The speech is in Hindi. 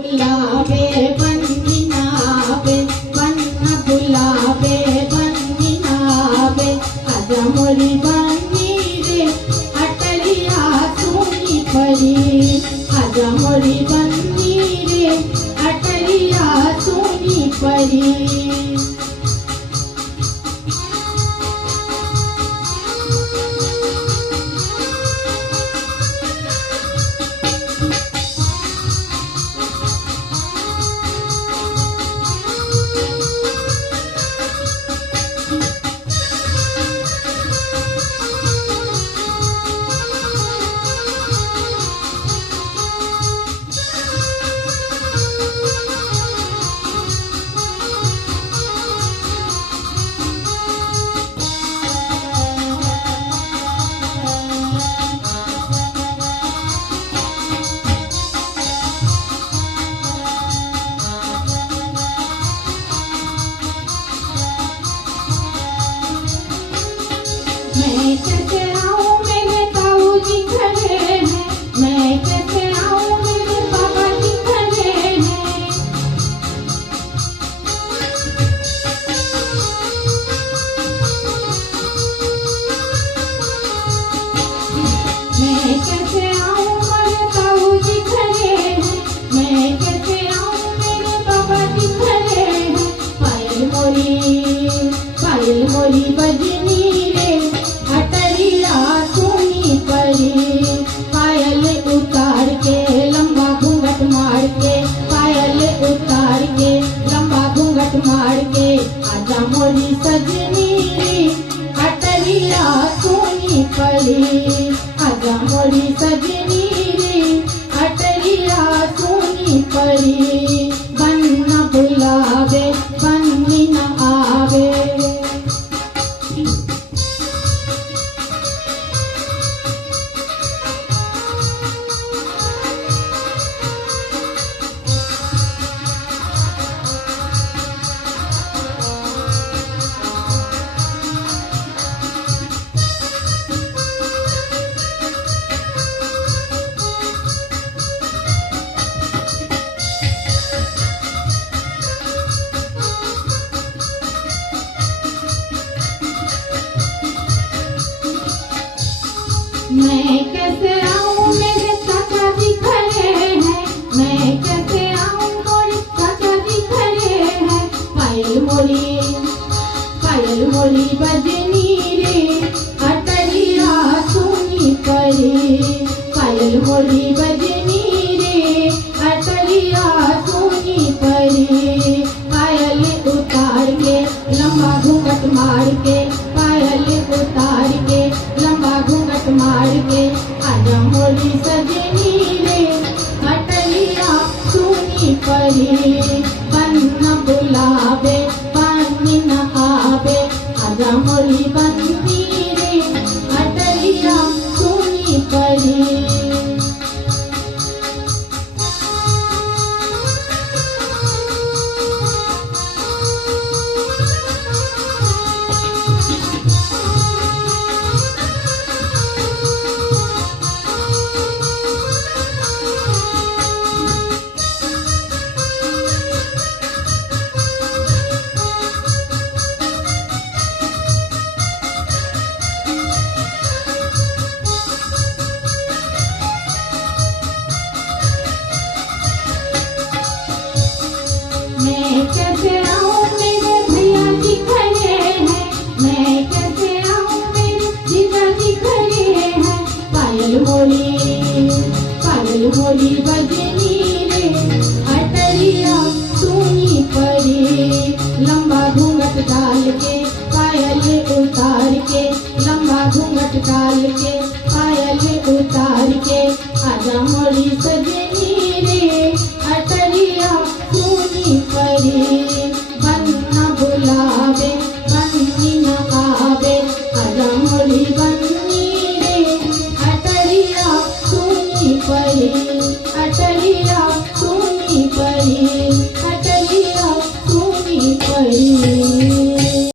गुलाबे बन्नीनाबे बन्न गुलाबे बन्नीनाबे आजा मोरी बन्नी रे अटलिया सोनी परी आजा मोरी बन्नी रे अटलिया सोनी परी। मैं कैसे आऊं मेरे ताऊजी खड़े हैं, मैं कैसे आऊं मेरे बाबा जी खड़े हैं। मैं कैसे आऊं मेरे ताऊजी खड़े हैं, मैं कैसे आऊं मेरे बाबा जी खड़े हैं। पायल मोरी बजनी रे अटलिया सोनी परी पायल उतार के लंबा घूंघट मार के पायल उतार के लंबा घूंघट मार के आजा मोरी सजनी रे अटलिया सोनी परी आजा मोरी सजनी रे अटलिया सोनी परी। बन्न बुलावे बन्नी न आवे मैं कैसे आऊं मेरे चाचा जी खड़े हैं, मैं कैसे आऊं मोरे चाचा जी खड़े हैं। पायल मोरी बजनी रे अटलिया सोनी परी पायल मोरी बजनी रे अटलिया सोनी परी। पायल उतार के लंबा घूंघट मार के पायल उतार के लंबा घूंघट मार के आजा मोरी सजनी रे अटलिया सोनी परी। बन्न बुलावे बन्नी न आवे आजा मोरी बन्नी रे अटलिया सोनी परी। मैं कैसे आऊं मेरे भैया जी खड़े हैं, मैं कैसे आऊं मेरे जीजा जी खड़े हैं। पायल मोरी बजनी रे अटलिया सोनी परी लंबा घूंघट डाल के पायल उतार के लंबा घूंघट डाल के पायल उतार के आजा मोरी